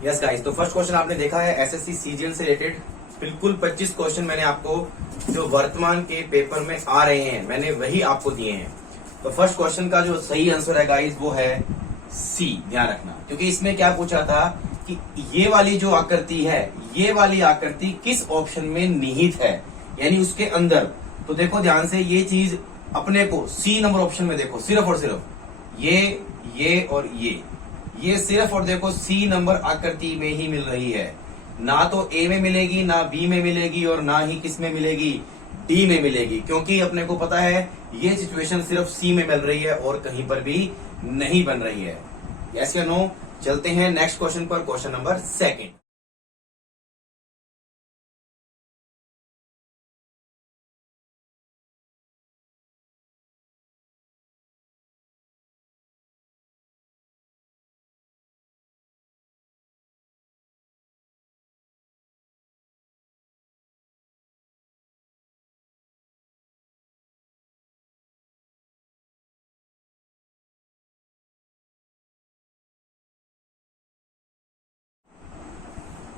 Yes guys, तो first question आपने देखा है एसएससी सीजीएल से रिलेटेड। बिल्कुल 25 क्वेश्चन मैंने आपको जो वर्तमान के पेपर में आ रहे हैं मैंने वही आपको दिए हैं। तो फर्स्ट क्वेश्चन का जो सही आंसर है गाइस वो है सी। ध्यान रखना, क्योंकि इसमें क्या पूछा था कि ये वाली जो आकृति है, ये वाली आकृति किस ऑप्शन में निहित है, यानी उसके अंदर। तो देखो ध्यान से, ये चीज अपने को सी नंबर ऑप्शन में देखो, सिर्फ और सिर्फ ये और ये सिर्फ और देखो सी नंबर आकृति में ही मिल रही है। ना तो ए में मिलेगी, ना बी में मिलेगी, और ना ही किस में मिलेगी, डी में मिलेगी, क्योंकि अपने को पता है ये सिचुएशन सिर्फ सी में मिल रही है और कहीं पर भी नहीं बन रही है। यस या नो? चलते हैं नेक्स्ट क्वेश्चन पर, question number second.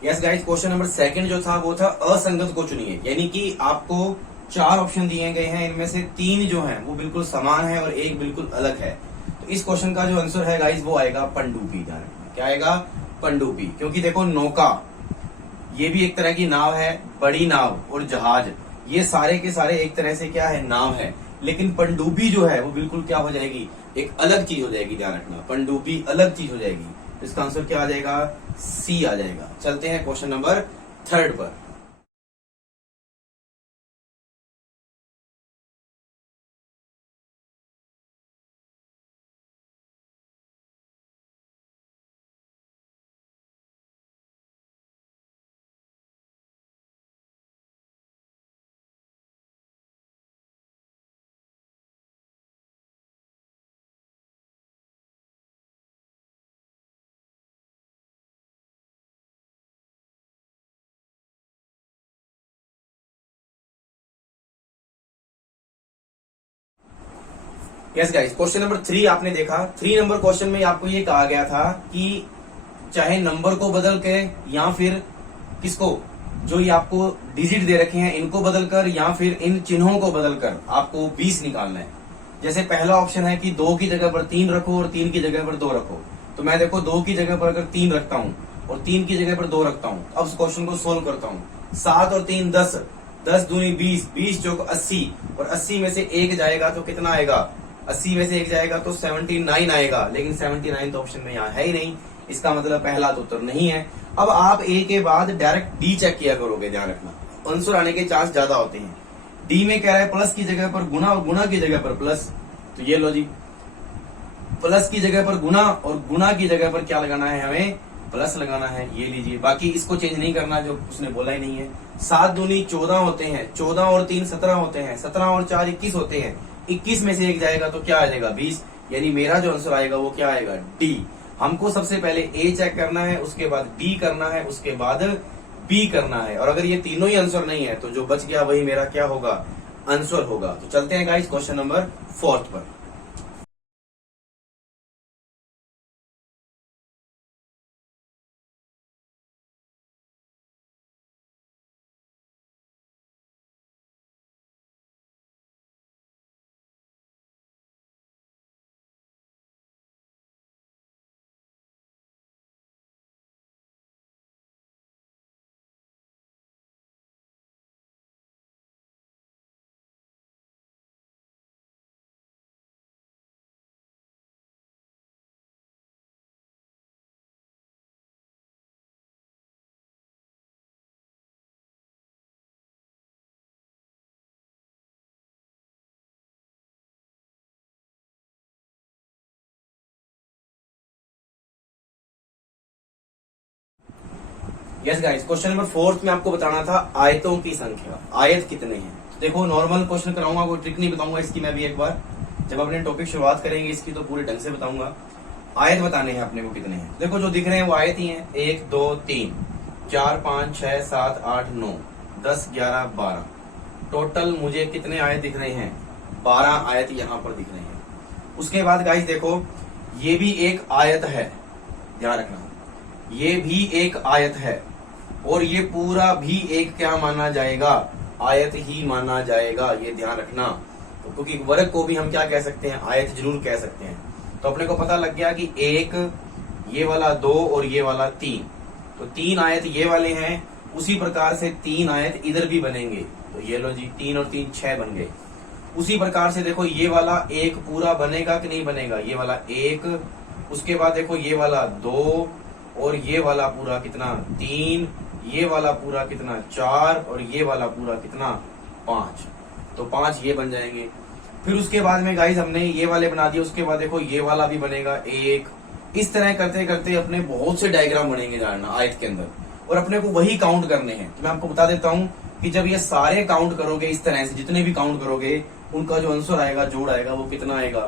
Yes guys, question number second जो था वो था असंगत को चुनिए, यानी कि आपको 4 ऑप्शन दिए गए हैं, इनमें से 3 जो हैं वो बिल्कुल समान है और एक बिल्कुल अलग है। तो इस क्वेश्चन का जो आंसर है गाइस वो आएगा पनडुब्बी। क्या आएगा? पनडुब्बी। क्योंकि देखो नौका ये भी एक तरह की नाव है, बड़ी नाव और जहाज ये सारे के सारे एक तरह से क्या है, नाव है। लेकिन पनडुब्बी जो है वो बिल्कुल क्या हो जाएगी, एक अलग चीज हो जाएगी। ध्यान रखना, पनडुब्बी अलग चीज हो जाएगी। इसका आंसर क्या आ जाएगा? सी आ जाएगा। चलते हैं क्वेश्चन नंबर थर्ड पर। यस गाइस, क्वेश्चन नंबर 3 आपने देखा। 3 नंबर क्वेश्चन में आपको ये कहा गया था कि चाहे नंबर को बदल के या फिर किसको, जो ये आपको डिजिट दे रखे हैं इनको बदलकर या फिर इन चिन्हों को बदलकर आपको 20 निकालना है। जैसे पहला ऑप्शन है कि 2 की जगह पर 3 रखो और 3 की जगह पर 2 रखो। तो मैं देखो 2 की जगह पर अगर 3 रखता हूँ और 3 की जगह पर 2 रखता हूँ, अब उस क्वेश्चन को सोल्व करता हूँ। 7 और 3 10, 10 दूनी 20, 20 चौक 80, और 80 में से 1 जाएगा तो कितना आएगा? 80 में से 1 जाएगा तो 79 आएगा, लेकिन 79 तो ऑप्शन में यहाँ है ही नहीं। इसका मतलब पहला तो उत्तर नहीं है। अब आप ए के बाद डायरेक्ट डी चेक किया करोगे। ध्यान रखना, आंसर आने के चांस ज्यादा होते हैं। डी में कह रहा है प्लस की जगह पर गुना और गुना की जगह पर प्लस। तो ये लो जी, प्लस की जगह पर गुना और गुना की जगह पर क्या लगाना है, हमें प्लस लगाना है। ये लीजिए, बाकी इसको चेंज नहीं करना जो उसने बोला ही नहीं है। 7 दूनी 14 होते हैं, 14 और 3 17 होते हैं, 17 और 4 21 होते हैं। 21 में से 1 जाएगा तो क्या आ जाएगा? 20। यानी मेरा जो आंसर आएगा वो क्या आएगा? डी। हमको सबसे पहले ए चेक करना है, उसके बाद डी करना है, उसके बाद बी करना है। और अगर ये तीनों ही आंसर नहीं है तो जो बच गया वही मेरा क्या होगा? आंसर होगा। तो चलते हैं गाइस क्वेश्चन नंबर 4 पर। यस गाइस, क्वेश्चन नंबर 4 में आपको बताना था आयतों की संख्या, आयत कितने हैं। देखो नॉर्मल क्वेश्चन कराऊंगा, कोई ट्रिक नहीं बताऊंगा इसकी मैं भी। एक बार जब अपने टॉपिक शुरुआत करेंगे इसकी तो पूरे ढंग से बताऊंगा। आयत बताने हैं अपने को कितने हैं। देखो जो दिख रहे हैं वो आयत ही हैं, 1 2 3 4 5 6 7 8 9 10 11 12। टोटल मुझे कितने आयत दिख रहे हैं, 12 आयत यहाँ पर दिख रहे हैं। उसके बाद गाइस देखो ये भी एक आयत है, ध्यान रखना, ये भी एक आयत है और ये पूरा भी एक क्या माना जाएगा, आयत ही माना जाएगा, ये ध्यान रखना। तो क्योंकि वर्ग को भी हम क्या कह सकते हैं, आयत जरूर कह सकते हैं। तो अपने को पता लग गया कि 1, ये वाला 2 और ये वाला 3, तो 3 आयत ये वाले हैं। उसी प्रकार से 3 आयत इधर भी बनेंगे, तो ये लो जी 3 और 3 6 बन गए। उसी प्रकार से देखो ये वाला 1 पूरा बनेगा कि नहीं बनेगा, ये वाला 1, उसके बाद देखो ये वाला 2 और ये वाला पूरा कितना 3, ये वाला पूरा कितना 4 और ये वाला पूरा कितना 5, तो 5 ये बन जाएंगे। फिर उसके बाद में गाइस हमने ये वाले बना दिए, उसके बाद देखो ये वाला भी बनेगा 1। इस तरह करते करते अपने बहुत से डायग्राम बनेंगे जानना आयत के अंदर, और अपने को वही काउंट करने हैं। तो मैं आपको बता देता हूं कि जब ये सारे काउंट करोगे इस तरह से, जितने भी काउंट करोगे उनका जो आंसर आएगा, जोड़ आएगा, वो कितना आएगा,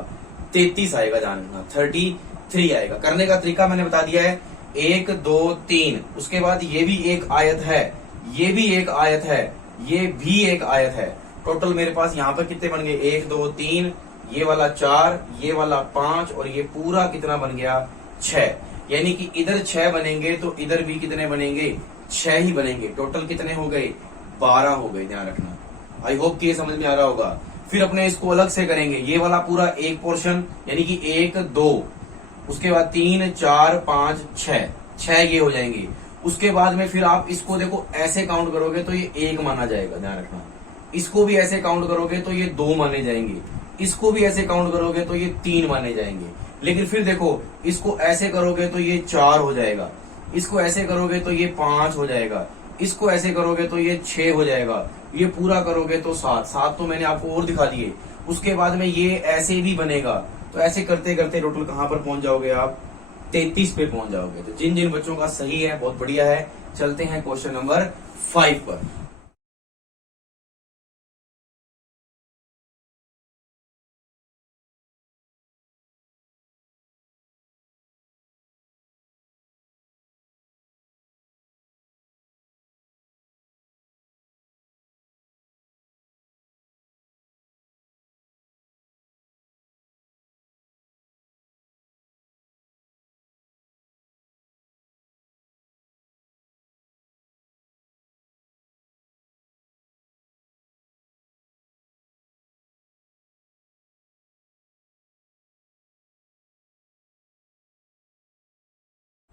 33 आएगा, जानना 33 आएगा। करने का तरीका मैंने बता दिया है, 1 2 3, उसके बाद ये भी एक आयत है, ये भी एक आयत है, ये भी एक आयत है। टोटल मेरे पास यहाँ पर कितने बन गए, 1 2 3, ये वाला 4, ये वाला 5 और ये पूरा कितना बन गया 6। यानी कि इधर 6 बनेंगे तो इधर भी कितने बनेंगे, 6 ही बनेंगे। टोटल कितने हो गए, 12 हो गए, ध्यान रखना। आई होप कि ये समझ में आ रहा होगा। फिर अपने इसको अलग से करेंगे, ये वाला पूरा एक पोर्शन यानी कि 1 2, उसके बाद 3 4 5 6 ये हो जाएंगे। उसके बाद में फिर आप इसको देखो ऐसे काउंट करोगे तो ये 1 माना जाएगा, ध्यान रखना। इसको भी ऐसे काउंट करोगे तो ये 2 माने जाएंगे, इसको भी ऐसे काउंट करोगे तो ये 3 माने जाएंगे। लेकिन फिर देखो इसको ऐसे करोगे तो ये 4 हो जाएगा, इसको ऐसे करोगे तो ये 5 हो जाएगा, इसको ऐसे करोगे तो ये 6 हो जाएगा, ये पूरा करोगे तो 7 तो मैंने आपको और दिखा दिए। उसके बाद में ये ऐसे भी बनेगा, तो ऐसे करते करते टोटल कहां पर पहुंच जाओगे आप, 33 पे पहुंच जाओगे। तो जिन जिन बच्चों का सही है बहुत बढ़िया है। चलते हैं क्वेश्चन नंबर 5 पर।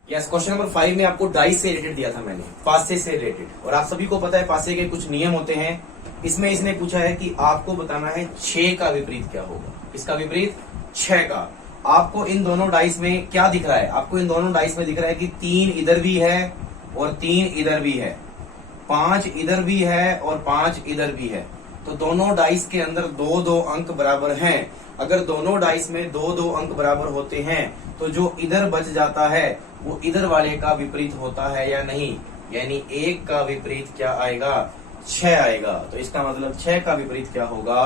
यस, क्वेश्चन नंबर 5 में आपको डाइस से रिलेटेड दिया था मैंने, पासे से रिलेटेड, और आप सभी को पता है पासे के कुछ नियम होते हैं। इसमें इसने पूछा है कि आपको बताना है 6 का विपरीत क्या होगा। इसका विपरीत 6 का। आपको इन दोनों डाइस में क्या दिख रहा है, आपको इन दोनों डाइस में दिख रहा है कि 3 इधर भी है और 3 इधर भी है, 5 इधर भी है और 5 इधर भी है। तो दोनों डाइस के अंदर 2-2 अंक बराबर हैं। अगर दोनों डाइस में 2-2 अंक बराबर होते हैं तो जो इधर बच जाता है वो इधर वाले का विपरीत होता है या नहीं, यानी 1 का विपरीत क्या आएगा, 6 आएगा। तो इसका मतलब 6 का विपरीत क्या होगा,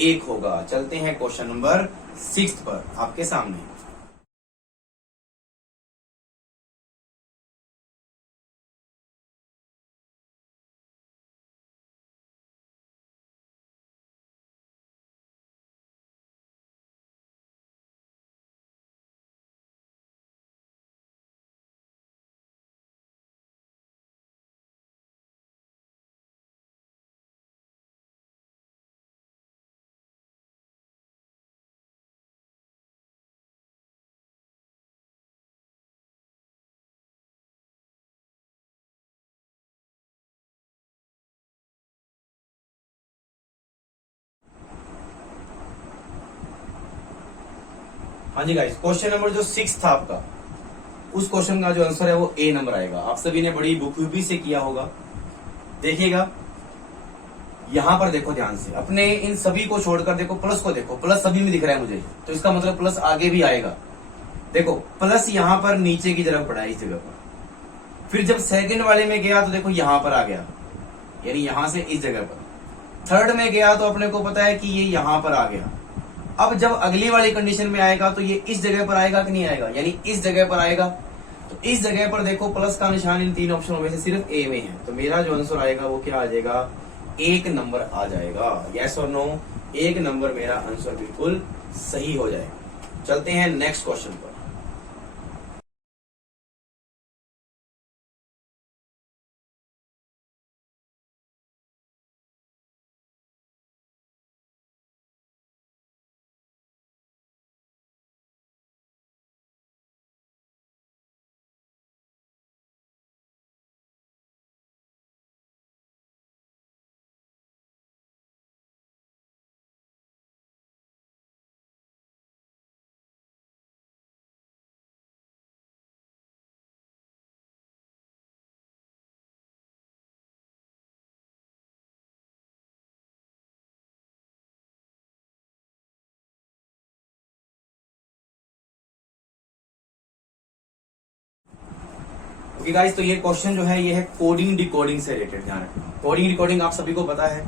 1 होगा। चलते हैं क्वेश्चन नंबर 6 पर आपके सामने। हाँ जी गाइस, क्वेश्चन नंबर जो 6 था आपका, उस क्वेश्चन का जो आंसर है वो ए नंबर आएगा। आप सभी ने बड़ी बखूबी से किया होगा। देखिएगा यहां पर देखो ध्यान से, अपने इन सभी को छोड़कर देखो प्लस को देखो, प्लस सभी में दिख रहा है मुझे, तो इसका मतलब प्लस आगे भी आएगा। देखो प्लस यहां पर नीचे की तरफ पड़ा है इस जगह पर, फिर जब सेकंड वाले में गया तो देखो यहां पर आ गया, यानी यहां से इस जगह पर। थर्ड में गया तो अपने को पता है कि ये यहां पर आ गया। अब जब अगली वाली कंडीशन में आएगा तो ये इस जगह पर आएगा कि नहीं आएगा, यानी इस जगह पर आएगा। तो इस जगह पर देखो प्लस का निशान इन तीन ऑप्शनों में से सिर्फ ए में है, तो मेरा जो आंसर आएगा वो क्या आ जाएगा, 1 नंबर आ जाएगा। यस और नो, 1 नंबर मेरा आंसर बिल्कुल सही हो जाएगा। चलते हैं नेक्स्ट क्वेश्चन पर। ओके गाइस, तो ये क्वेश्चन जो है ये है कोडिंग डिकोडिंग से रिलेटेड। ध्यान रखना, कोडिंग डिकोडिंग आप सभी को पता है।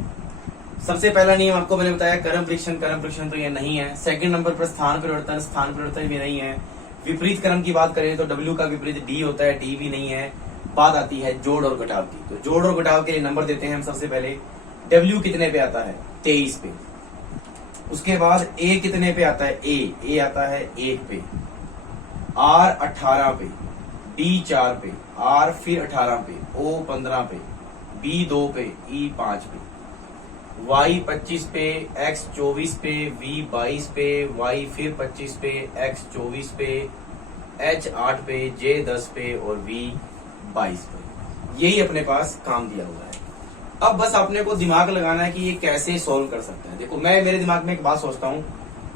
सबसे पहला नियम आपको मैंने बताया कर्म परीक्षण तो ये नहीं है। सेकंड नंबर पर स्थान परिवर्तन भी नहीं है। विपरीत क्रम की बात करें तो डब्ल्यू का विपरीत डी होता है, डी भी नहीं है। बात आती है जोड़ और घटाव की, तो जोड़ और घटाव के लिए नंबर देते हैं हम। सबसे पहले डब्ल्यू कितने पे आता है, 23 पे। उसके बाद ए कितने पे आता है, ए आता है 1 पे। आर 18 पे, डी 4 पे, आर फिर 18 पे, ओ 15 पे, बी 2 पे, ई 5 पे, वाई 25 पे, एक्स 24 पे, वी 22 पे, वाई फिर 25 पे, एक्स 24 पे, एच 8 पे, जे 10 पे और वी 22 पे। यही अपने पास काम दिया हुआ है। अब बस अपने को दिमाग लगाना है कि ये कैसे सोल्व कर सकते हैं। देखो मैं मेरे दिमाग में एक बात सोचता हूँ,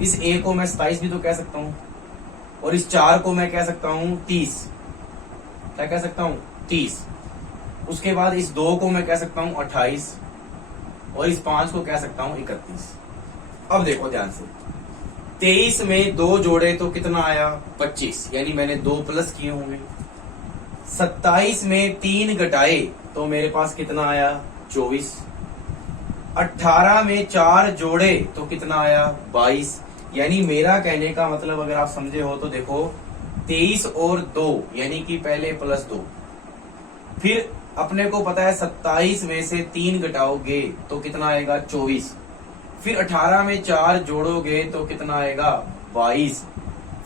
इस ए को मैं 27 भी तो कह सकता हूँ, और इस 4 को मैं कह सकता हूँ 30। क्या कह सकता हूँ, 30। उसके बाद इस 2 को मैं कह सकता हूँ 28, और इस 5 को कह सकता हूं 31। अब देखो ध्यान से, 23 में 2 जोड़े तो कितना आया, 25, यानी मैंने 2 प्लस किए होंगे। 27 में 3 घटाए तो मेरे पास कितना आया, 24। 18 में 4 जोड़े तो कितना आया, 22। यानी मेरा कहने का मतलब अगर आप समझे हो तो देखो, 23 और 2 यानी कि पहले प्लस 2, फिर अपने को पता है 27 में से 3 घटाओगे तो कितना आएगा, 24। फिर 18 में 4 जोड़ोगे तो कितना आएगा, 22।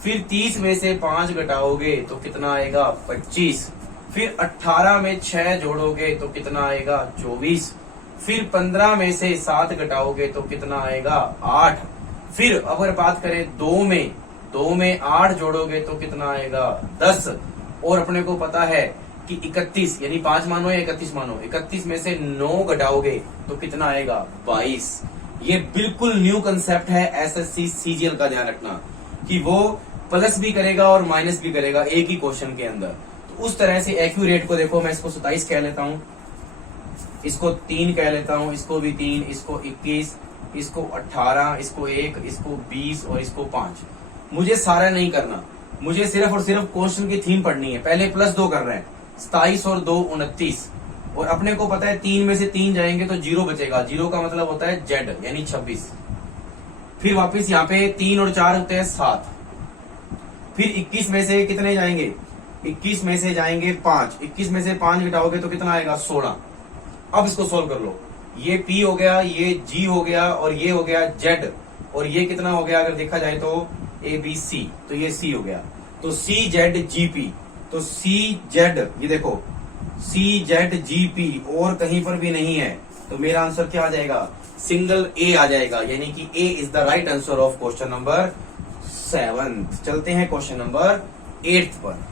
फिर 30 में से 5 घटाओगे तो कितना आएगा, 25। फिर 18 में 6 जोड़ोगे तो कितना आएगा, 24। फिर 15 में से 7 घटाओगे तो कितना आएगा, 8। फिर अगर बात करें 2 में 8 जोड़ोगे तो कितना आएगा, 10। और अपने को पता है कि 31, यानी 5 मानो या 31 मानो, 31 में से 9 घटाओगे तो कितना आएगा, 22। ये बिल्कुल न्यू कंसेप्ट है एसएससी सीजीएल का, ध्यान रखना कि वो प्लस भी करेगा और माइनस भी करेगा एक ही क्वेश्चन के अंदर। तो उस तरह से एक्यूरेट को देखो, मैं इसको 27 कह लेता हूं, इसको 3 कह लेता हूं, इसको भी 3, इसको 21, इसको 18, इसको 1, इसको 20 और इसको 5। मुझे सारा नहीं करना, मुझे सिर्फ और सिर्फ क्वेश्चन की थीम पढ़नी है। पहले प्लस 2 कर रहे हैं, 27 और 2 29, और अपने को पता है 3 में से 3 जाएंगे तो 0 बचेगा। 0 का मतलब होता है जेड, यानी 26। फिर वापस यहाँ पे 3 और 4 होते हैं 7। फिर 21 में से कितने जाएंगे, 21 में से जाएंगे 5। 21 में से 5 घटाओगे तो कितना आएगा, 16। अब इसको सोल्व कर लो, ये P हो गया, ये G हो गया और ये हो गया Z, और ये कितना हो गया अगर देखा जाए तो ABC, तो ये C हो गया। तो CZGP, तो CZ, ये देखो CZGP और कहीं पर भी नहीं है, तो मेरा आंसर क्या आ जाएगा, सिंगल A आ जाएगा, यानी कि A is the right answer of question number 7। चलते हैं क्वेश्चन नंबर 8 पर।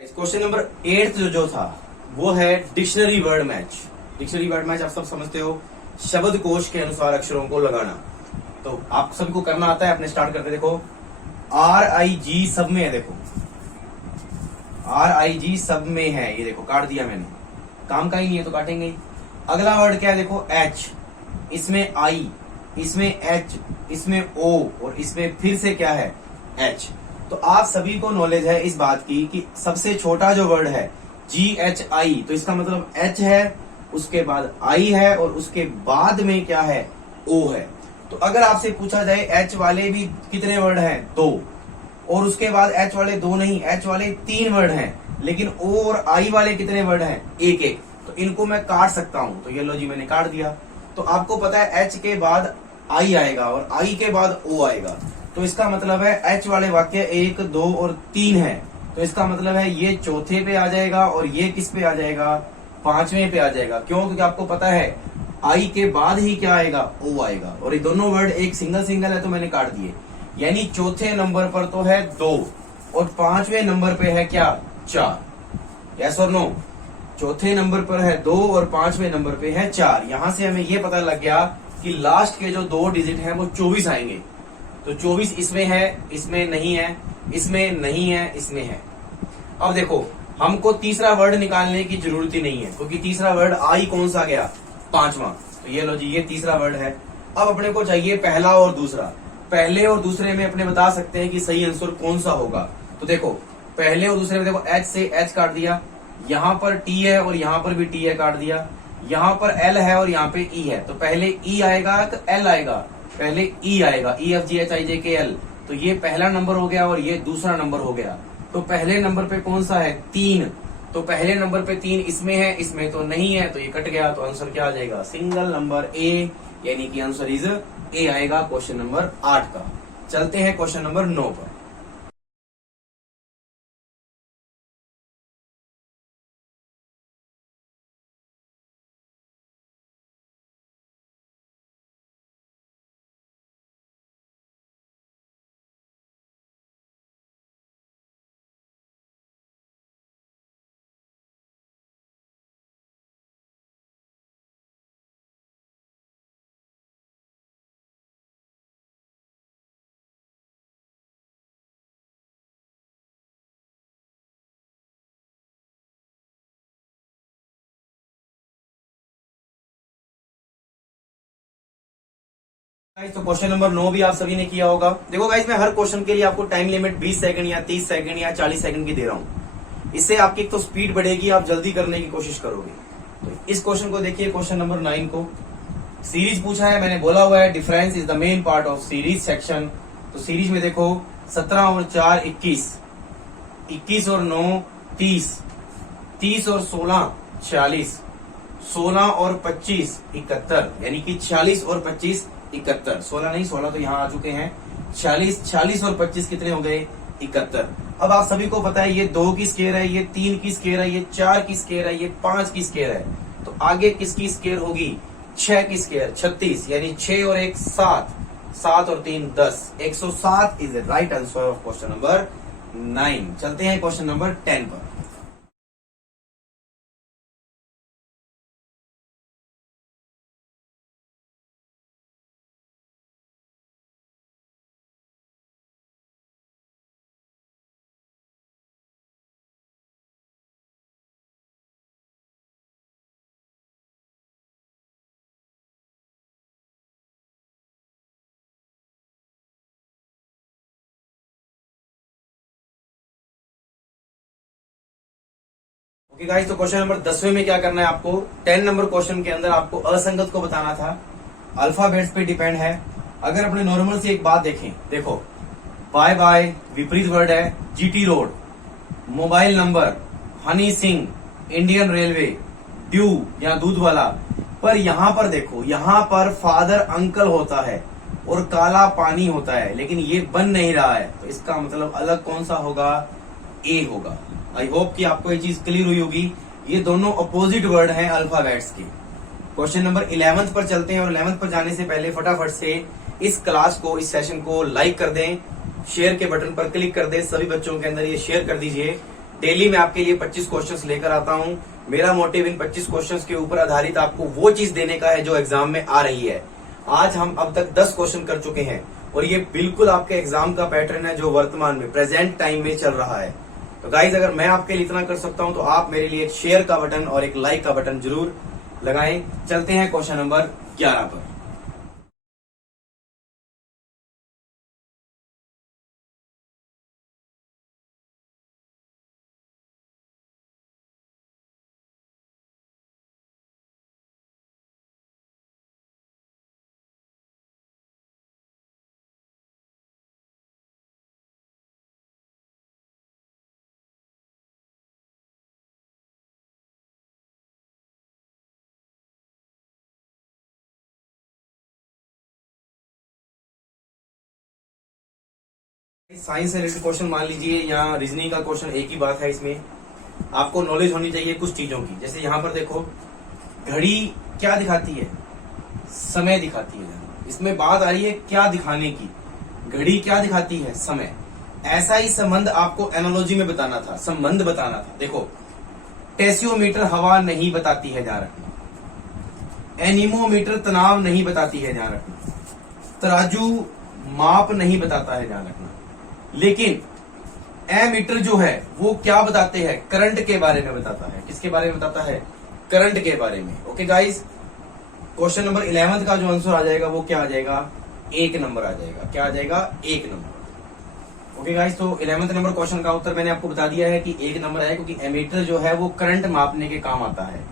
क्वेश्चन नंबर 8 जो था वो है dictionary word match. Dictionary word match आप सब समझते हो, शब्दकोश के अनुसार अक्षरों को लगाना। तो आप सभी को करना आता है, अपने स्टार्ट करते देखो। RIG सब में है, देखो RIG सब में है, ये देखो काट दिया मैंने, काम का ही नहीं है तो काटेंगे ही। अगला वर्ड क्या है देखो H, इसमें I, इसमें H, इसमें O और इसमें फिर से क्या है H। तो आप सभी को नॉलेज है इस बात की कि सबसे छोटा जो वर्ड है GHI, तो इसका मतलब H है, उसके बाद I है और उसके बाद में क्या है O है। तो अगर आपसे पूछा जाए H वाले भी कितने वर्ड हैं, 2, और उसके बाद H वाले 2 नहीं, H वाले 3 वर्ड हैं, लेकिन O और I वाले कितने वर्ड हैं, 1-1। तो इनको मैं काट सकता हूं, तो ये लो जी मैंने काट दिया। तो आपको पता है H के बाद I आएगा और I के बाद O आएगा, तो इसका मतलब है H वाले वाक्य 1, 2 और 3 है। तो इसका मतलब है ये चौथे पे आ जाएगा और ये किस पे आ जाएगा, 5वें पे आ जाएगा। क्यों? क्योंकि आपको पता है I के बाद ही क्या आएगा, O आएगा, और ये दोनों वर्ड एक सिंगल सिंगल है तो मैंने काट दिए। यानी चौथे नंबर पर तो है 2 और 5वें नंबर पे है क्या, 4। यस और नो? चौथे नंबर पर है 2 और 5वें नंबर पे है 4। यहां से हमें ये पता लग गया कि लास्ट के जो 2 डिजिट हैं वो 24 आएंगे। तो 24 इसमें है, इसमें नहीं है, इसमें नहीं है, इसमें है। अब देखो हमको तीसरा वर्ड निकालने की जरूरत ही नहीं है, क्योंकि तीसरा वर्ड आई कौन सा गया, 5वां। तो ये लो जी, ये तीसरा वर्ड है। अब अपने को चाहिए पहला और दूसरा। पहले और दूसरे में अपने बता सकते हैं कि सही आंसर कौन सा होगा। तो देखो पहले और दूसरे में देखो H से H काट दिया, यहाँ पर T है और यहाँ पर भी T है, काट दिया। यहाँ पर L है और यहाँ पे E है, तो पहले E आएगा कि L आएगा, पहले E आएगा, EFGHIJKL। तो ये पहला नंबर हो गया और ये दूसरा नंबर हो गया। तो पहले नंबर पे कौन सा है, 3। तो पहले नंबर पे 3 इसमें है, इसमें तो नहीं है, तो ये कट गया। तो आंसर क्या आ जाएगा, सिंगल नंबर A, यानी कि आंसर इज A आएगा क्वेश्चन नंबर 8 का। चलते हैं क्वेश्चन नंबर 9 पर। तो क्वेश्चन नंबर 9 भी आप सभी ने किया होगा। देखो गाइस, मैं हर क्वेश्चन के लिए आपको टाइम लिमिट 20 सेकंड या 30 सेकंड या 40 सेकंड की दे रहा हूं। इससे आपकी एक तो स्पीड बढ़ेगी, आप जल्दी करने की कोशिश करोगे। तो इस क्वेश्चन को देखिए, क्वेश्चन नंबर 9 को। सीरीज पूछा है, मैंने बोला हुआ है difference is the main part of series section. तो सीरीज में देखो 17 और 4 21, 21 और 9 30, 30 और 16 40, 16 और 25 71, यानी कि 46 और 25 71। 16 नहीं, 16 तो यहाँ आ चुके हैं। 46 और 25 कितने हो गए, 71। अब आप सभी को पता है ये 2 की स्केयर है, ये 3 की स्केयर है, ये 4 की स्केयर है, ये 5 की स्केयर है। तो आगे किसकी स्केयर होगी, 6 की स्केयर, 36, यानी 6 और 1 7, 7 और 3 10, 107 is the right answer of question number 9। चलते हैं क्वेश्चन नंबर 10 पर। ओके गाइस, तो क्वेश्चन नंबर 10वें में क्या करना है आपको, 10 नंबर क्वेश्चन के अंदर आपको असंगत को बताना था। अल्फाबेट्स पे डिपेंड है। अगर अपने नॉर्मल से एक बात देखें, देखो बाय बाय विपरीत वर्ड है, GT road, mobile number, Honey Singh, Indian railway, due या दूध वाला। पर यहाँ पर देखो, यहाँ पर फादर अंकल होता है और काला पानी होता है, लेकिन ये बन नहीं रहा है। तो इसका मतलब अलग कौन सा होगा, A होगा। आई होप कि आपको ये चीज क्लियर हुई होगी। ये दोनों अपोजिट वर्ड हैं अल्फाबेट्स के। क्वेश्चन नंबर 11 पर चलते हैं, और 11 पर जाने से पहले फटाफट से इस क्लास को, इस सेशन को लाइक कर दें, शेयर के बटन पर क्लिक कर दें, सभी बच्चों के अंदर ये शेयर कर दीजिए। डेली मैं आपके लिए 25 क्वेश्चंस लेकर आता हूं। मेरा मोटिव इन 25 क्वेश्चंस के ऊपर आधारित आपको वो चीज देने का है जो एग्जाम में आ रही है। आज हम अब तक 10 क्वेश्चन कर चुके हैं और ये बिल्कुल आपके एग्जाम का पैटर्न है जो वर्तमान में प्रेजेंट टाइम में चल रहा है। तो गाइज, अगर मैं आपके लिए इतना कर सकता हूं तो आप मेरे लिए एक शेयर का बटन और एक लाइक का बटन जरूर लगाएं। चलते हैं क्वेश्चन नंबर 11 पर। साइंस से रिलेटेड क्वेश्चन मान लीजिए या रीजनिंग का क्वेश्चन, एक ही बात है। इसमें आपको नॉलेज होनी चाहिए कुछ चीजों की। जैसे यहां पर देखो, घड़ी क्या दिखाती है? समय दिखाती है। इसमें बात आ रही है क्या दिखाने की? घड़ी क्या दिखाती है? समय। ऐसा ही संबंध आपको एनालॉजी में बताना था, संबंध बताना था। देखो, टेसियोमीटर हवा नहीं बताती है, ध्यान रखना। एनीमोमीटर तनाव नहीं बताती है, ध्यान रखना। तराजू माप नहीं बताता है, ध्यान रखना। लेकिन एमीटर जो है वो क्या बताते हैं? करंट के बारे में बताता है। किसके बारे में बताता है? करंट के बारे में। ओके गाइस, क्वेश्चन नंबर 11 का जो आंसर आ जाएगा वो क्या आ जाएगा? 1 नंबर आ जाएगा। क्या आ जाएगा? 1 नंबर। ओके गाइस, तो 11 नंबर क्वेश्चन का उत्तर मैंने आपको बता दिया है कि 1 नंबर है, क्योंकि एमीटर जो है वो करंट मापने के काम आता है।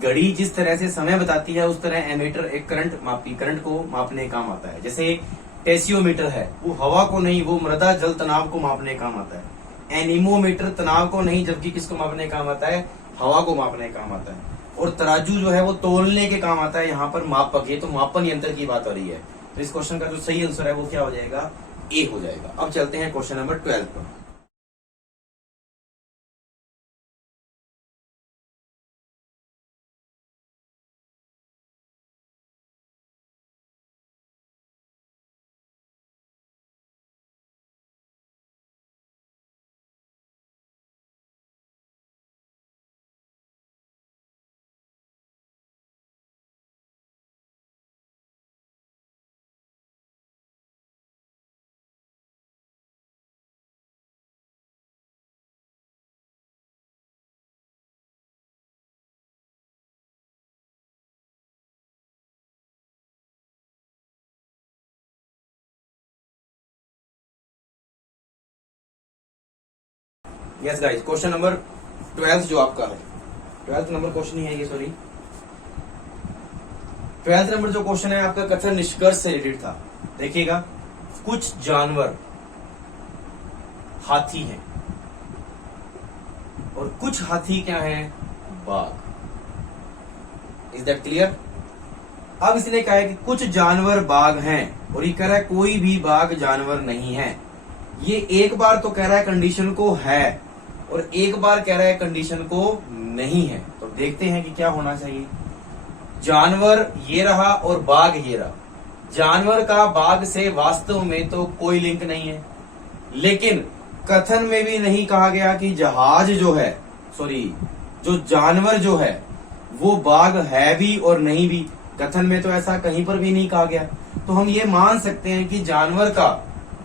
घड़ी जिस तरह से समय बताती है उस तरह एमीटर एक करंट को मापने के काम आता है। जैसे टेसियोमीटर है वो हवा को नहीं, वो मृदा जल तनाव को मापने काम आता है। एनीमोमीटर तनाव को नहीं, जबकि किसको मापने काम आता है? हवा को मापने काम आता है। और तराजू जो है वो तोलने के काम आता है। यहाँ पर मापक है, तो मापन यंत्र की बात हो रही है। तो इस क्वेश्चन का जो सही आंसर है वो क्या हो जाएगा? ए हो जाएगा। अब चलते हैं क्वेश्चन नंबर 12 पर। यस गाइस, क्वेश्चन नंबर 12 जो आपका है, 12 नंबर क्वेश्चन ही है ये, सॉरी। 12 नंबर जो क्वेश्चन है आपका कथन निष्कर्ष से रिलेटेड था। देखिएगा, कुछ जानवर हाथी हैं और कुछ हाथी क्या है? बाघ। Is that clear? अब इसने कहा है कि कुछ जानवर बाघ हैं और ये कह रहा है कोई भी बाघ जानवर नहीं है। ये एक बार तो कह रहा है कंडीशन को है और एक बार कह रहा है कंडीशन को नहीं है। तो देखते हैं कि क्या होना चाहिए। जानवर ये रहा और बाघ ये रहा। जानवर का बाघ से वास्तव में तो कोई लिंक नहीं है, लेकिन कथन में भी नहीं कहा गया कि जहाज जो है, सॉरी, जो जानवर जो है वो बाघ है भी और नहीं भी। कथन में तो ऐसा कहीं पर भी नहीं कहा गया। तो हम ये मान सकते हैं कि जानवर का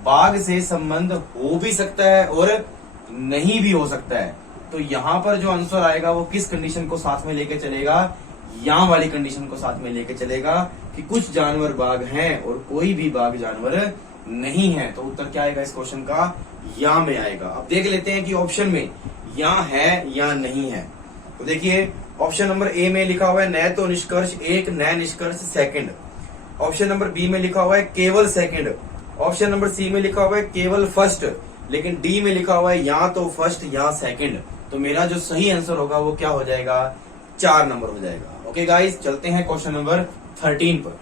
बाघ से संबंध हो भी सकता है और नहीं भी हो सकता है। तो यहां पर जो आंसर आएगा वो किस कंडीशन को साथ में लेके चलेगा? यहां वाली कंडीशन को साथ में लेके चलेगा कि कुछ जानवर बाघ हैं और कोई भी बाघ जानवर नहीं है। तो उत्तर क्या आएगा इस क्वेश्चन का? या में आएगा। अब देख लेते हैं कि ऑप्शन में या है या नहीं है। तो देखिए, ऑप्शन नंबर ए में लिखा हुआ है न तो निष्कर्ष एक, न निष्कर्ष सेकंड। ऑप्शन नंबर बी में लिखा हुआ है केवल सेकंड। ऑप्शन नंबर सी में लिखा हुआ है केवल फर्स्ट। लेकिन डी में लिखा हुआ है या तो फर्स्ट या सेकंड। तो मेरा जो सही आंसर होगा वो क्या हो जाएगा? 4 नंबर हो जाएगा। ओके गाइस, चलते हैं क्वेश्चन नंबर 13 पर।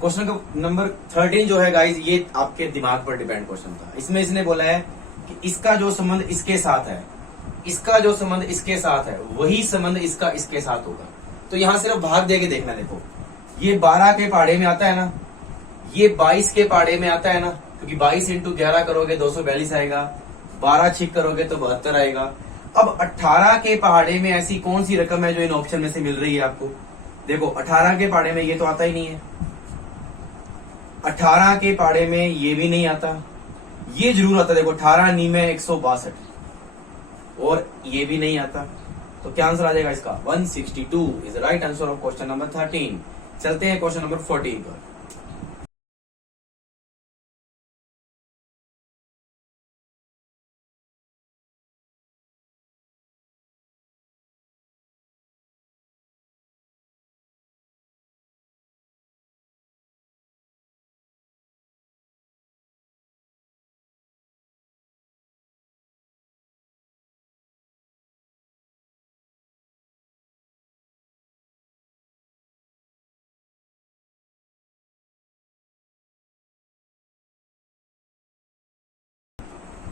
क्वेश्चन नंबर 13 जो है गाइज, ये आपके दिमाग पर डिपेंड क्वेश्चन था। इसमें इसने बोला है कि इसका जो संबंध इसके साथ है, इसका जो संबंध इसके साथ है, वही संबंध इसका इसके साथ होगा। तो यहां सिर्फ भाग दे के देखना। देखो ये 12 के पहाड़े में आता है ना, ये 22 के पहाड़े में आता है ना, क्योंकि 22 इंटू 11 करोगे 242 आएगा, 12 छिक करोगे तो 72 आएगा। अब 18 के पहाड़े में ऐसी कौन सी रकम है जो इन ऑप्शन में से मिल रही है आपको? देखो 18 के पहाड़े में ये तो आता ही नहीं है, 18 के पहाड़े में ये भी नहीं आता, ये जरूर आता। देखो 18 नी में 162 और ये भी नहीं आता। तो क्या आंसर आ जाएगा इसका? 162 is right answer of question number 13। चलते हैं क्वेश्चन नंबर 14 पर।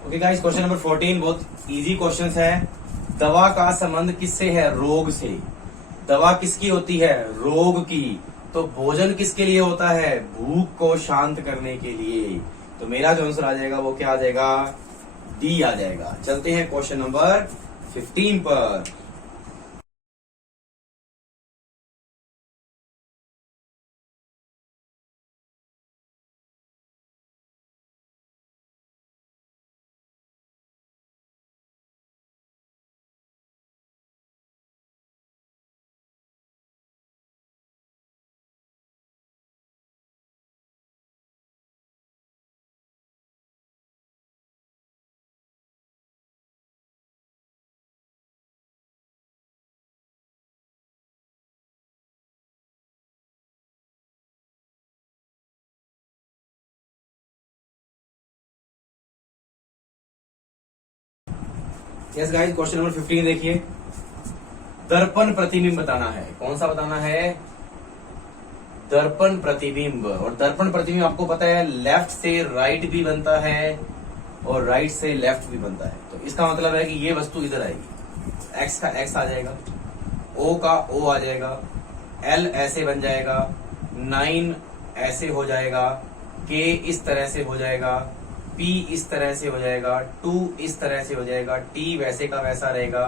ओके गाइस, क्वेश्चन नंबर 14 बहुत इजी क्वेश्चन है। दवा का संबंध किससे है? रोग से। दवा किसकी होती है? रोग की। तो भोजन किसके लिए होता है? भूख को शांत करने के लिए। तो मेरा जो आंसर आ जाएगा वो क्या आ जाएगा? डी आ जाएगा। चलते हैं क्वेश्चन नंबर 15 पर। यस गाइस, क्वेश्चन नंबर 15 देखिए। दर्पण प्रतिबिंब बताना है। कौन सा बताना है? दर्पण प्रतिबिंब। और दर्पण प्रतिबिंब आपको पता है लेफ्ट से राइट भी बनता है और राइट से लेफ्ट भी बनता है। तो इसका मतलब है कि ये वस्तु इधर आएगी, एक्स का एक्स आ जाएगा, ओ का ओ आ जाएगा, एल ऐसे बन जाएगा, 9 ऐसे हो जाएगा, के इस तरह से हो जाएगा, पी इस तरह से हो जाएगा, 2 इस तरह से हो जाएगा, टी वैसे का वैसा रहेगा,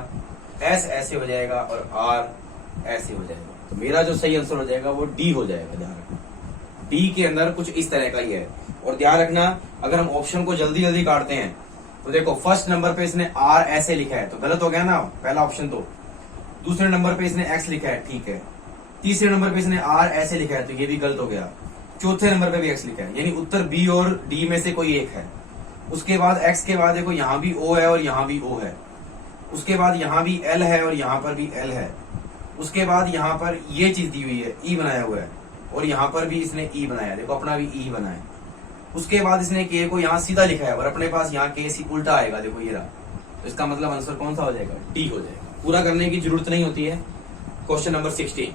एस ऐसे हो जाएगा और आर ऐसे हो जाएगा। तो मेरा जो सही आंसर हो जाएगा वो डी हो जाएगा। ध्यान रखना डी के अंदर कुछ इस तरह का ही है। और ध्यान रखना अगर हम ऑप्शन को जल्दी जल्दी काटते हैं तो देखो फर्स्ट नंबर पे इसने आर ऐसे लिखा है तो गलत हो गया ना, पहला ऑप्शन। तो दूसरे नंबर पे इसने एक्स लिखा है, ठीक है। तीसरे नंबर पे इसने आर ऐसे लिखा है तो ये भी गलत हो गया। चौथे नंबर पे भी एक्स लिखा है, यानी उत्तर बी और डी में से कोई एक है। उसके बाद एक्स के बाद देखो यहाँ भी ओ है और यहाँ भी ओ है। उसके बाद यहाँ भी एल है और यहाँ पर भी एल है। उसके बाद यहाँ पर ये चीज दी हुई है, ई बनाया हुआ है, और यहाँ पर भी इसने ई बनाया, देखो अपना भी ई बनाया। उसके बाद इसने के को यहाँ सीधा लिखा है और अपने पास यहाँ के सी उल्टा आएगा, देखो ये रहा। तो इसका मतलब आंसर कौन सा हो जाएगा? डी हो जाएगा। पूरा करने की जरूरत नहीं होती है। Question number 16।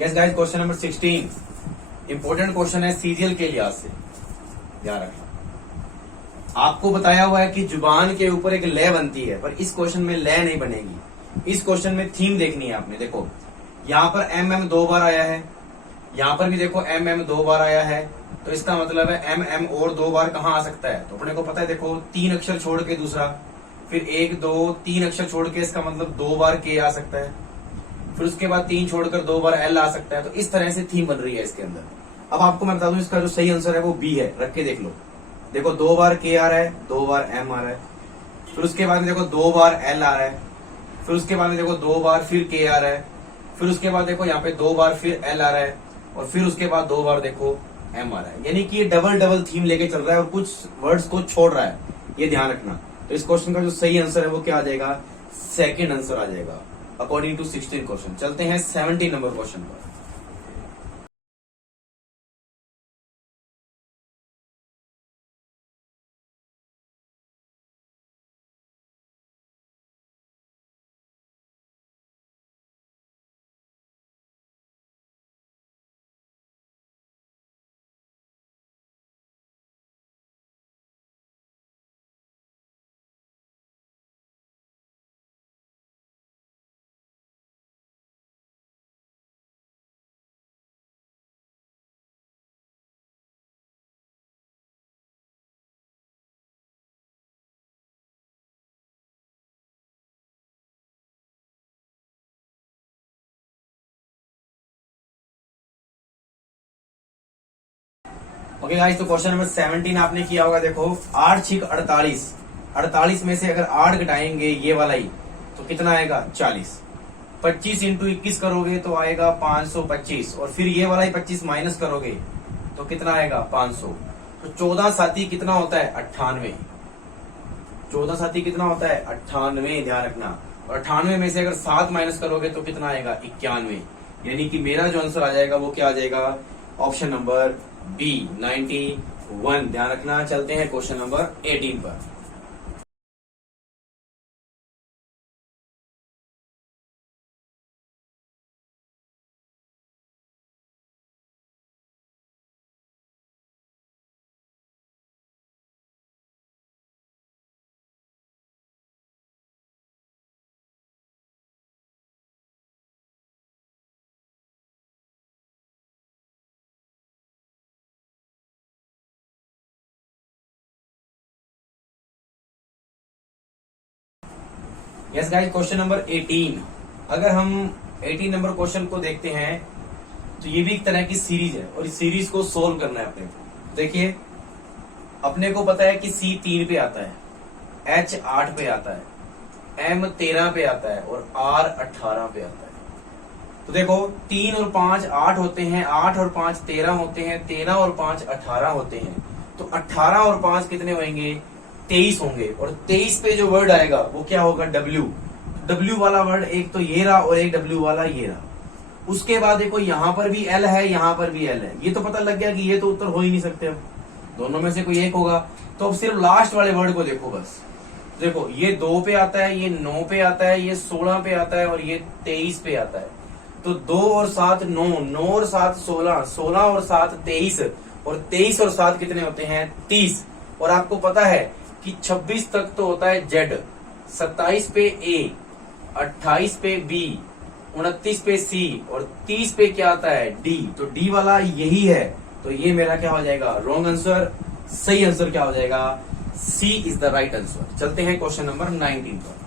Yes guys, question number 16 important question है सीरियल के लिहाज से, ध्यान रखना। आपको बताया हुआ है कि जुबान के ऊपर एक लय बनती है, पर इस क्वेश्चन में लय नहीं बनेगी। इस क्वेश्चन में थीम देखनी है आपने। देखो यहाँ पर एम एम 2 बार आया है, यहाँ पर भी देखो एम एम 2 बार आया है। तो इसका मतलब है एम एम और 2 बार कहाँ आ सकता है? तो अपने को पता है, देखो 3 अक्षर छोड़ के दूसरा, फिर 1 2 3 अक्षर छोड़ के इसका मतलब 2 बार के आ सकता है। फिर उसके बाद 3 छोड़कर 2 बार एल आ सकता है। तो इस तरह से थीम बन रही है इसके अंदर। अब आपको मैं बता दूं इसका जो सही आंसर है वो बी है। रख के देख लो, देखो 2 बार के आ रहा है, 2 बार एम आ रहा है, फिर उसके बाद देखो 2 बार एल आ रहा है, फिर उसके बाद देखो 2 बार फिर के आ रहा है, फिर उसके बाद देखो यहाँ पे 2 बार फिर एल आ रहा है, और फिर उसके बाद 2 बार देखो एम आ रहा है। यानी कि ये डबल डबल थीम लेके चल रहा है और कुछ वर्ड्स को छोड़ रहा है, ये ध्यान रखना। तो इस क्वेश्चन का जो सही आंसर है वो क्या आ जाएगा, सेकंड आंसर आ जाएगा अकॉर्डिंग टू 16 क्वेश्चन। चलते हैं 17 नंबर क्वेश्चन पर। ओके गाइस, तो क्वेश्चन नंबर 17 आपने किया होगा। देखो 8 छिक 48, 48 में से अगर 8 घटाएंगे ये वाला ही तो कितना आएगा 40। 25 इंटू 21 करोगे तो आएगा 525, और फिर ये वाला ही 25 माइनस करोगे तो कितना आएगा 500। तो 14 साथी कितना होता है 98। 14 साथी कितना होता है 98, ध्यान रखना। और 98 में से अगर 7 माइनस करोगे तो कितना आएगा 91। यानी कि मेरा जो आंसर आ जाएगा वो क्या आ जाएगा, ऑप्शन नंबर बी 91, ध्यान रखना। चलते हैं क्वेश्चन नंबर 18 पर। Yes guys, question number 18। अगर हम 18 नंबर क्वेश्चन को देखते हैं तो ये भी एक तरह की सीरीज है और इस सीरीज को सोल्व करना है अपने को। देखिए अपने को पता है कि सी 3 पे आता है, एच 8 पे आता है, एम 13 पे आता है और आर 18 पे आता है। तो देखो 3 और 5 8 होते हैं, 8 और 5 13 होते हैं, 13 और 5 18 होते हैं। तो 18 और 5 कितने होंगे 23 होंगे, और 23 पे जो वर्ड आएगा वो क्या होगा डब्ल्यू। डब्ल्यू वाला वर्ड एक तो ये रहा और एक डब्ल्यू वाला ये रहा। उसके बाद देखो यहाँ पर भी एल है, यहाँ पर भी एल है। ये तो पता लग गया कि ये तो उत्तर हो ही नहीं सकते, अब दोनों में से कोई एक होगा। तो अब सिर्फ लास्ट वाले वर्ड को देखो बस। देखो ये 2 पे आता है, ये 9 पे आता है, ये 16 पे आता है और ये 23 पे आता है। तो 2 और 7 9, 9 और 7 16, 16 और 7 23, और 23 और 7 कितने होते हैं 30। और आपको पता है कि 26 तक तो होता है जेड, 27 पे ए, 28 पे बी, 29 पे सी और 30 पे क्या आता है डी। तो डी वाला यही है। तो ये मेरा क्या हो जाएगा रॉन्ग आंसर। सही आंसर क्या हो जाएगा, सी इज द राइट आंसर। चलते हैं क्वेश्चन नंबर 19 पर।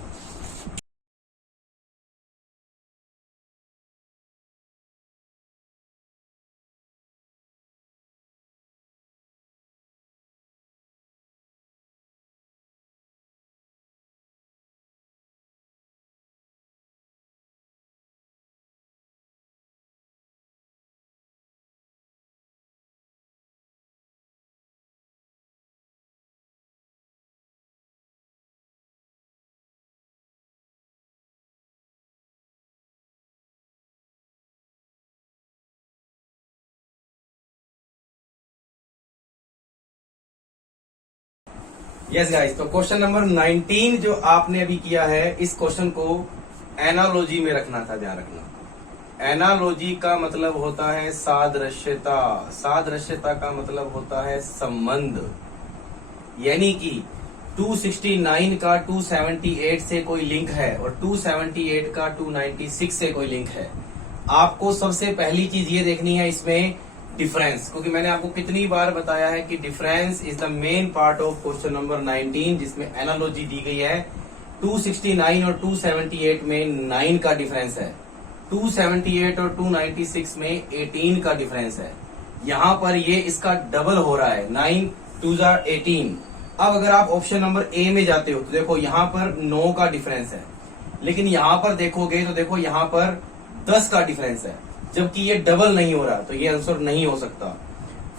यस गाइस, तो क्वेश्चन नंबर 19 जो आपने अभी किया है, इस क्वेश्चन को एनालॉजी में रखना था, ध्यान रखना। एनालॉजी का मतलब होता है सादृश्यता, सादृश्यता का मतलब होता है संबंध। यानी कि 269 का 278 से कोई लिंक है और 278 का 296 से कोई लिंक है। आपको सबसे पहली चीज ये देखनी है इसमें डिफरेंस, क्योंकि मैंने आपको कितनी बार बताया है कि difference is the main part of question number 19, जिसमें एनालॉजी दी गई है। 269 और 278 में 9 का डिफरेंस है, 278 और 296 में 18 का डिफरेंस है। यहाँ पर ये इसका डबल हो रहा है, 9 2 18। अब अगर आप ऑप्शन नंबर ए में जाते हो तो देखो यहाँ पर 9 का डिफरेंस है, लेकिन यहाँ पर देखोगे तो देखो यहाँ पर 10 का डिफरेंस है, जबकि ये डबल नहीं हो रहा, तो ये आंसर नहीं हो सकता।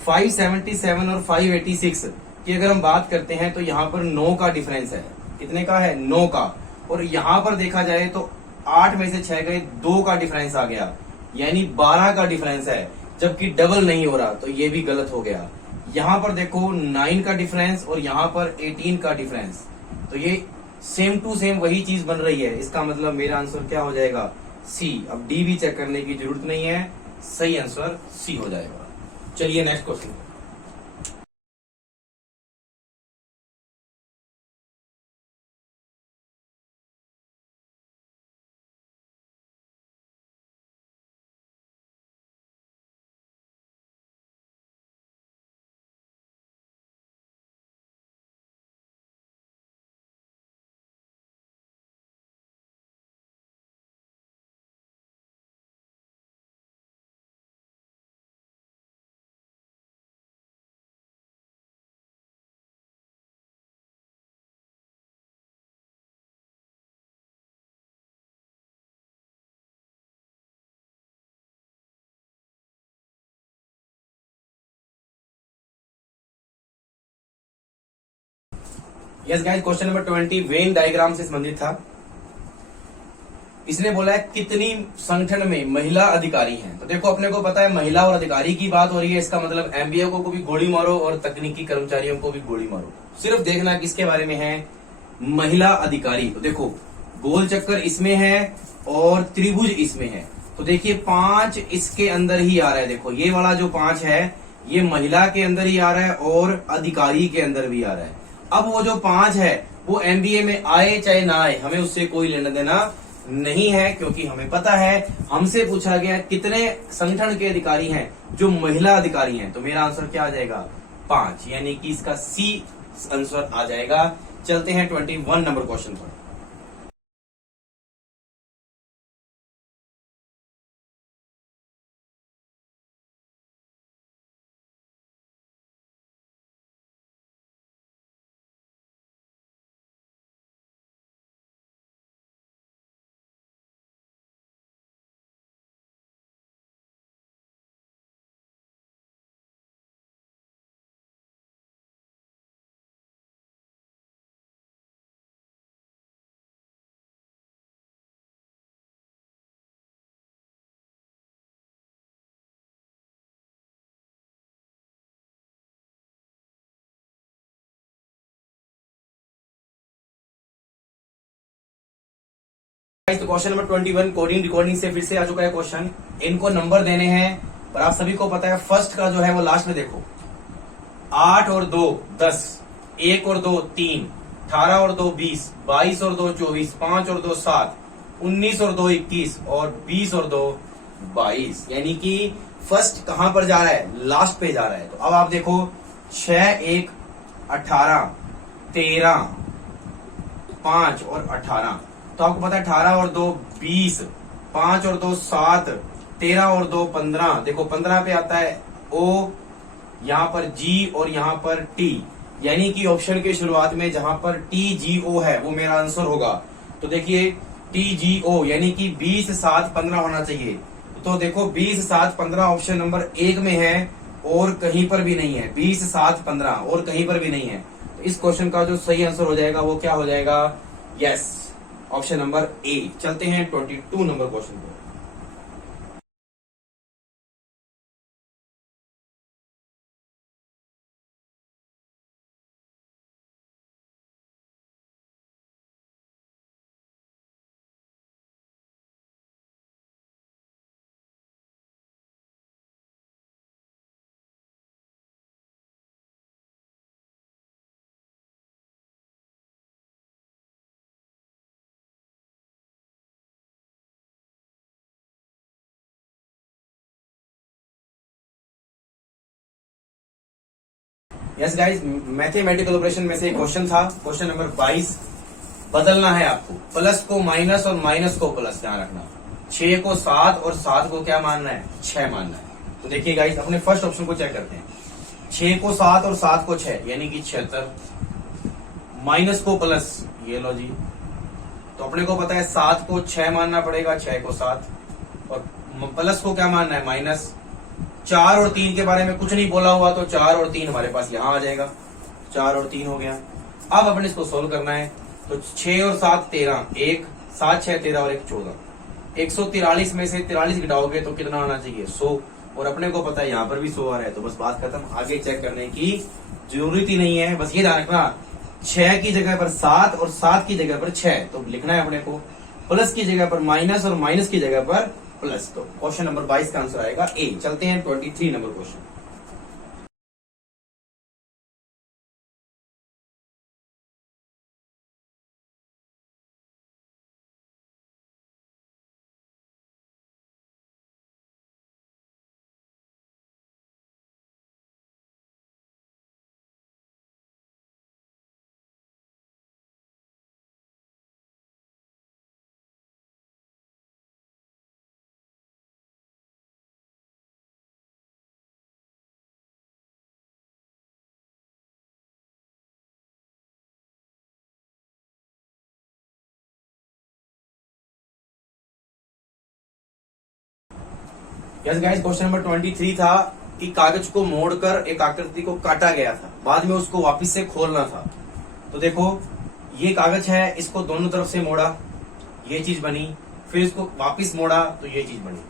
577 और 586 की अगर हम बात करते हैं तो यहाँ पर 9 का डिफरेंस है। कितने का है? 9 का। और यहाँ पर देखा जाए तो 8 में से 6 गए, 2 का डिफरेंस आ गया, यानी 12 का डिफरेंस है, जबकि डबल नहीं हो रहा, तो ये भी गलत हो गया। यहाँ पर देखो 9 का डिफरेंस और यहाँ पर 18 का डिफरेंस, तो ये सेम टू सेम वही चीज बन रही है। इसका मतलब मेरा आंसर क्या हो जाएगा? सी। अब डी भी चेक करने की जरूरत नहीं है, सही आंसर सी हो जाएगा। चलिए next question. Yes guys, question number 20 Venn diagram से संबंधित था। इसने बोला है कितनी संगठन में महिला अधिकारी हैं। तो देखो अपने को पता है महिला और अधिकारी की बात हो रही है, इसका मतलब एमबीए को भी गोली मारो और तकनीकी कर्मचारियों को भी गोली मारो। सिर्फ देखना किसके बारे में है, महिला अधिकारी। तो देखो गोल चक्कर इसमें है और त्रिभुज इसमें है, तो देखिए 5 इसके अंदर ही आ रहा है। देखो ये वाला जो 5 है ये महिला के अंदर ही आ रहा है और अधिकारी के अंदर भी आ रहा है। अब वो जो 5 है वो एमबीए में आए चाहे ना आए, हमें उससे कोई लेना देना नहीं है, क्योंकि हमें पता है हमसे पूछा गया कितने संगठन के अधिकारी हैं जो महिला अधिकारी हैं। तो मेरा आंसर क्या आ जाएगा? 5, यानी कि इसका सी आंसर आ जाएगा। चलते हैं 21 नंबर क्वेश्चन पर। तो क्वेश्चन नंबर 21 कोडिंग रिकॉर्डिंग से फिर से आ चुका है क्वेश्चन। इनको नंबर देने हैं, पर आप सभी को पता है फर्स्ट का जो है वो लास्ट में देखो। 8 और 2 10, 1 और 2 3, 18 और 2 20, 22 और 2 24, 5 और 2 7, 19 और 2 21 और 20 और 2 22, यानी कि फर्स्ट कहां पर जा रहा है? लास्ट पे जा रहा है। तो अब आप देखो 6 1 18, 13, 5 और 18, तो आपको पता है 18 और 2 20, 5 और 2 7, 13 और 2 15। देखो 15 पे आता है O, यहाँ पर G और यहाँ पर T, यानी कि ऑप्शन के शुरुआत में जहां पर TGO है वो मेरा आंसर होगा। तो देखिए TGO यानी कि 20 7 15 होना चाहिए। तो देखो 20 7 15 ऑप्शन नंबर 1 में है और कहीं पर भी नहीं है। 20 7 15 और कहीं पर भी नहीं है। तो इस क्वेश्चन का जो सही आंसर हो जाएगा वो क्या हो जाएगा? Yes, option number A. चलते हैं 22 नंबर क्वेश्चन पर। यस गाइस, मैथमेटिकल ऑपरेशन में से एक क्वेश्चन था, क्वेश्चन नंबर 22। बदलना है आपको, प्लस को माइनस और माइनस को प्लस, ध्यान रखना। 6 को 7 और 7 को क्या मानना है, 6 मानना है। तो देखिए गाइस अपने फर्स्ट ऑप्शन को चेक करते हैं। 6 को 7 और 7 को 6 यानी कि 76, माइनस को प्लस, ये लो जी। तो अपने को पता है 7 को 6 मानना पड़ेगा, 6 को 7, और प्लस को क्या मानना है, माइनस। 4 और 3 के बारे में कुछ नहीं बोला हुआ, तो 4 और 3 हमारे पास यहां आ जाएगा, 4 और 3 हो गया। अब अपने इसको सोल्व करना है, तो 6 और 7 13, 1 7 6 13 और 1 14, 143 में से 43 घटाओगे तो कितना आना चाहिए, 100। और अपने को पता है यहाँ पर भी 100 आ रहा है, तो बस बात खत्म, आगे चेक करने की जरूरत ही नहीं है। बस ये ध्यान रखना, 6 की जगह पर 7 और 7 की जगह पर 6, तो लिखना है अपने को प्लस की जगह पर माइनस और माइनस की जगह पर प्लस। तो क्वेश्चन नंबर 22 का आंसर आएगा ए। चलते हैं 23 number question. Yes guys, question number 23 था कि कागज को मोड़कर एक आकृति को काटा गया था, बाद में उसको वापस से खोलना था। तो देखो ये कागज है, इसको दोनों तरफ से मोड़ा, ये चीज बनी, फिर इसको वापस मोड़ा तो ये चीज बनी।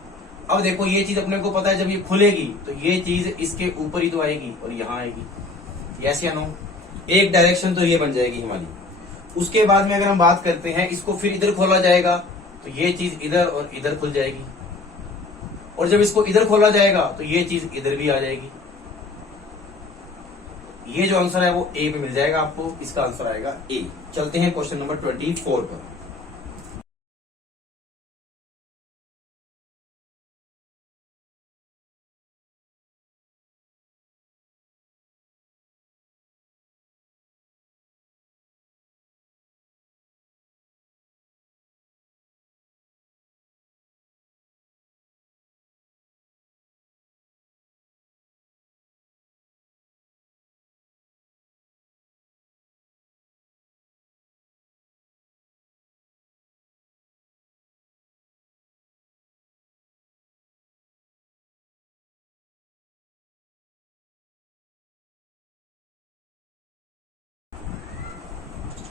अब देखो ये चीज अपने को पता है जब ये खुलेगी तो ये चीज इसके ऊपर ही तो आएगी और यहाँ आएगी, यस या नो। एक डायरेक्शन तो ये बन जाएगी हमारी। उसके बाद में अगर हम बात करते हैं, इसको फिर इधर खोला जाएगा तो ये चीज इधर और इधर खुल जाएगी, और जब इसको इधर खोला जाएगा तो ये चीज इधर भी आ जाएगी। ये जो आंसर है वो ए पे मिल जाएगा आपको, इसका आंसर आएगा ए। चलते हैं क्वेश्चन नंबर 24 पर।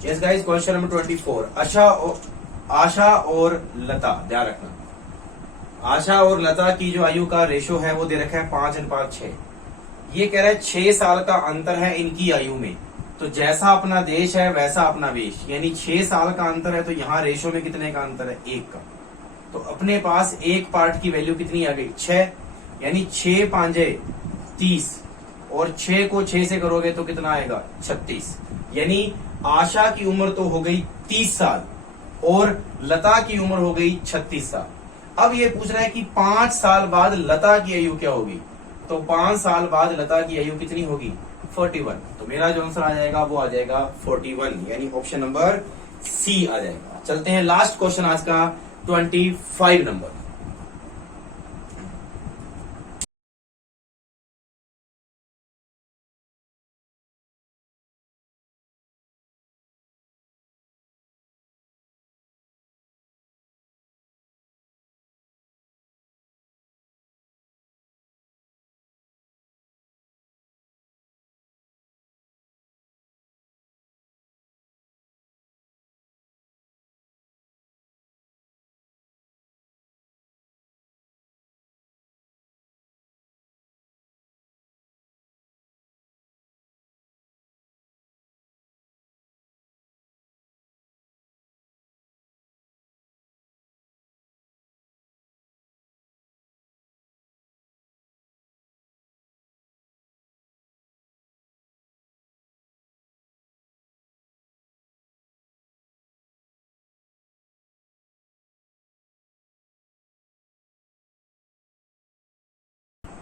Yes guys, question number 24। आशा और लता, ध्यान रखना, आशा और लता की जो आयु का रेशो है वो दे रखा है 5:6। ये कह रहा है 6 साल का अंतर है इनकी आयु में। तो जैसा अपना देश है वैसा अपना वेश, यानी 6 साल का अंतर है, तो यहाँ रेशो में कितने का अंतर है, 1 का। तो अपने पास एक पार्ट की वैल्यू कितनी आ गई, 6, यानी 6 5 30, और 6 को 6 से करोगे तो कितना आएगा, 36। यानी आशा की उम्र तो हो गई 30 साल और लता की उम्र हो गई 36 साल। अब ये पूछ रहा है कि 5 साल बाद लता की आयु क्या होगी। तो 5 साल बाद लता की आयु कितनी होगी, 41। तो मेरा जो आंसर आ जाएगा वो आ जाएगा 41, यानी ऑप्शन नंबर सी आ जाएगा। चलते हैं लास्ट क्वेश्चन आज का, 25 number.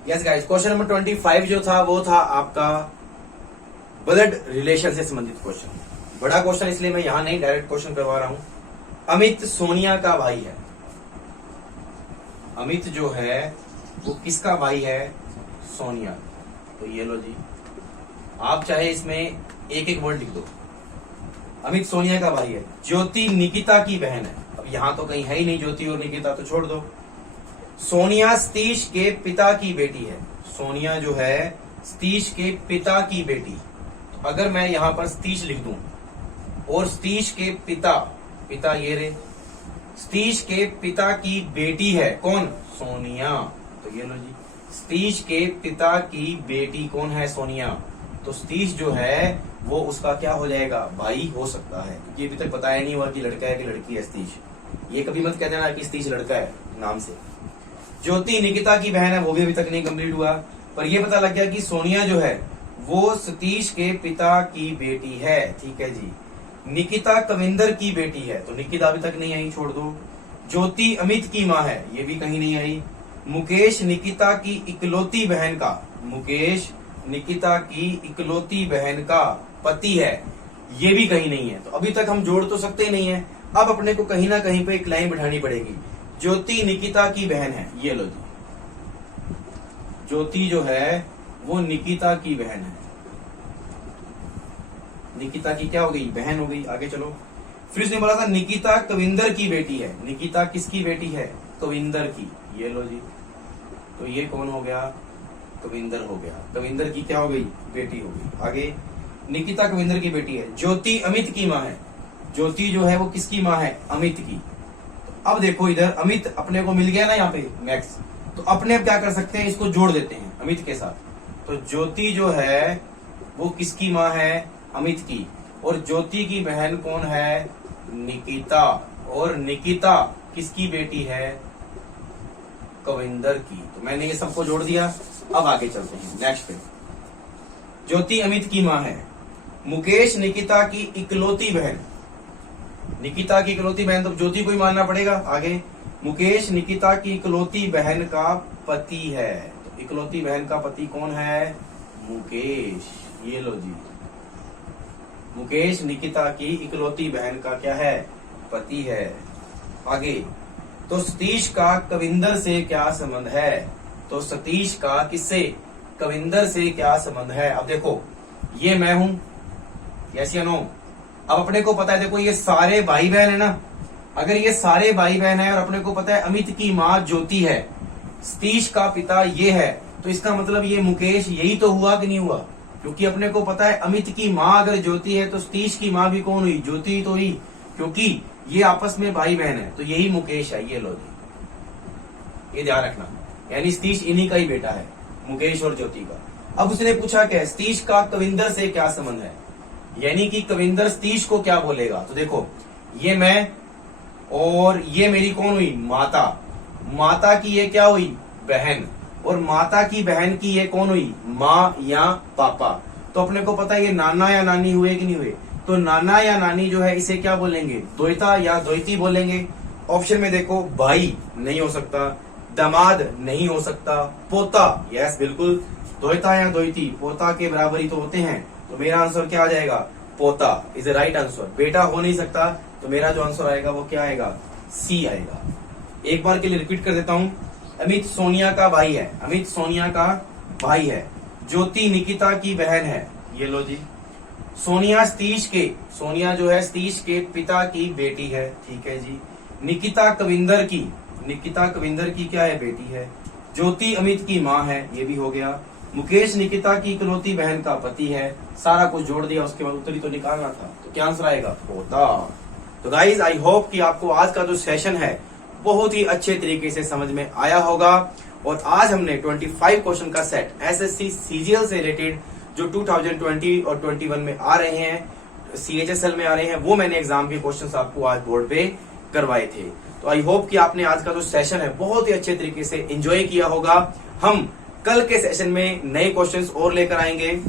Yes guys, question number 25 जो था वो था आपका ब्लड रिलेशन से संबंधित क्वेश्चन। बड़ा क्वेश्चन इसलिए मैं यहां नहीं डायरेक्ट क्वेश्चन करवा रहा हूं। अमित सोनिया का भाई है, अमित जो है वो किसका भाई है? सोनिया। तो ये लो जी, आप चाहे इसमें एक एक वर्ड लिख दो। अमित सोनिया का भाई है। ज्योति निकिता की बहन है। अब यहां तो कहीं है ही नहीं ज्योति और निकिता, तो छोड़ दो। सोनिया सतीश के पिता की बेटी है। सोनिया जो है सतीश के पिता की बेटी। तो अगर मैं यहां पर सतीश लिख दूं और सतीश के पिता, पिता ये रे, सतीश के पिता की बेटी है कौन? सोनिया। तो ये लो जी, सतीश के पिता की बेटी कौन है? सोनिया। तो सतीश जो है वो उसका क्या हो जाएगा? भाई हो सकता है, क्योंकि अभी तक बताया नहीं हुआ कि लड़का है कि लड़की है सतीश। ये कभी मत कह देना कि सतीश लड़का है नाम से। ज्योति निकिता की बहन है, वो भी अभी तक नहीं कंप्लीट हुआ, पर ये पता लग गया कि सोनिया जो है वो सतीश के पिता की बेटी है। ठीक है जी। निकिता कविंदर की बेटी है, तो निकिता अभी तक नहीं आई, छोड़ दो। ज्योति अमित की माँ है, ये भी कहीं नहीं आई। मुकेश निकिता की इकलौती बहन का, मुकेश निकिता की इकलौती बहन का पति है, ये भी कहीं नहीं है। तो अभी तक हम जोड़ तो सकते नहीं है, अब अपने को कहीं ना कहीं पे एक लाइन बिठानी पड़ेगी। ज्योति निकिता की बहन है, ये लो जी, ज्योति जो है वो निकिता की बहन है। निकिता की क्या हो गई? बहन हो गई। आगे चलो। फिर उसने बोला था निकिता कविंदर की बेटी है। निकिता किसकी बेटी है? कविंदर की। ये लो जी, तो ये कौन हो गया? कविंदर हो गया। कविंदर की क्या हो गई? बेटी हो गई। आगे, निकिता कविंदर की बेटी है। ज्योति अमित की माँ है। ज्योति जो है वो किसकी माँ है? अमित की। तो अब देखो इधर अमित अपने को मिल गया ना यहाँ पे मैक्स, तो अपने अब क्या कर सकते हैं, इसको जोड़ देते हैं अमित के साथ। तो ज्योति जो है वो किसकी माँ है? अमित की। और ज्योति की बहन कौन है? निकिता। और निकिता किसकी बेटी है? कविंदर की। तो मैंने ये सबको जोड़ दिया। अब आगे चलते हैं नेक्स्ट पे। ज्योति अमित की माँ है। मुकेश निकिता की इकलौती बहन। निकिता की इकलौती बहन, तो ज्योति को ही मानना पड़ेगा। आगे, मुकेश निकिता की इकलौती बहन का पति है। तो इकलौती बहन का पति कौन है? मुकेश। ये लो जी, मुकेश निकिता की इकलौती बहन का क्या है? पति है। आगे, तो सतीश का कविंदर से क्या संबंध है? तो सतीश का किससे? कविंदर से क्या संबंध है? अब देखो ये मैं हूं, यस या नो? अब अपने को पता है, देखो ये सारे भाई बहन है ना, अगर ये सारे भाई बहन है और अपने को पता है अमित की माँ ज्योति है, सतीश का पिता ये है, तो इसका मतलब ये मुकेश यही तो हुआ कि नहीं हुआ? क्योंकि अपने को पता है अमित की माँ अगर ज्योति है तो सतीश की माँ भी कौन हुई? ज्योति तो हुई, क्योंकि ये आपस में भाई बहन है, तो यही मुकेश है। ये लो जी, ये ध्यान रखना, यानी सतीश इन्हीं का ही बेटा है, मुकेश और ज्योति का। अब उसने पूछा क्या? सतीश का कविंदर से क्या संबंध है, यानी कि कविंदर सतीश को क्या बोलेगा? तो देखो ये मैं और ये मेरी कौन हुई? माता। माता की ये क्या हुई? बहन। और माता की बहन की ये कौन हुई? माँ या पापा। तो अपने को पता है ये नाना या नानी हुए कि नहीं हुए? तो नाना या नानी जो है इसे क्या बोलेंगे? द्वैता या द्वैती बोलेंगे। ऑप्शन में देखो, भाई नहीं हो सकता, दामाद नहीं हो सकता, पोता, यस बिल्कुल, द्वैता या द्वैती पोता के बराबर ही तो होते हैं। तो मेरा आंसर क्या आ जाएगा? पोता इज द राइट आंसर। बेटा हो नहीं सकता, तो मेरा जो आंसर आएगा वो क्या आएगा? सी आएगा। एक बार के लिए रिपीट कर देता हूं। अमित सोनिया का भाई है, अमित सोनिया का भाई है। ज्योति निकिता की बहन है, ये लो जी। सोनिया सतीश के, सोनिया जो है सतीश के पिता की बेटी है, ठीक है जी। निकिता कविंदर की, निकिता कविंदर की क्या है? बेटी है। ज्योति अमित की माँ है, ये भी हो गया। मुकेश निकिता की इकलौती बहन का पति है। सारा कुछ जोड़ दिया, उसके बाद उत्तर ही तो निकालना था, तो क्या आंसर आएगा? पोता। तो गाइज आई होप कि आपको आज का जो सेशन है बहुत ही अच्छे तरीके से समझ में आया होगा। और आज हमने 25 क्वेश्चन का सेट एसएससी सीजीएल से रिलेटेड जो 2020 और 21 में आ रहे हैं, सीएचएसएल में आ रहे हैं, वो मैंने एग्जाम के क्वेश्चंस आपको आज बोर्ड पे करवाए थे। तो आई होप कि आपने आज का जो सेशन है बहुत ही अच्छे तरीके से एंजॉय किया होगा। हम कल के सेशन में नए क्वेश्चंस और लेकर आएंगे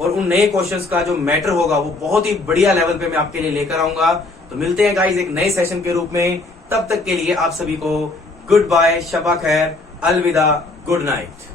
और उन नए क्वेश्चंस का जो मैटर होगा वो बहुत ही बढ़िया लेवल पे मैं आपके लिए लेकर आऊंगा। तो मिलते हैं गाइस एक नए सेशन के रूप में। तब तक के लिए आप सभी को गुड बाय, शबा खैर, अलविदा, गुड नाइट।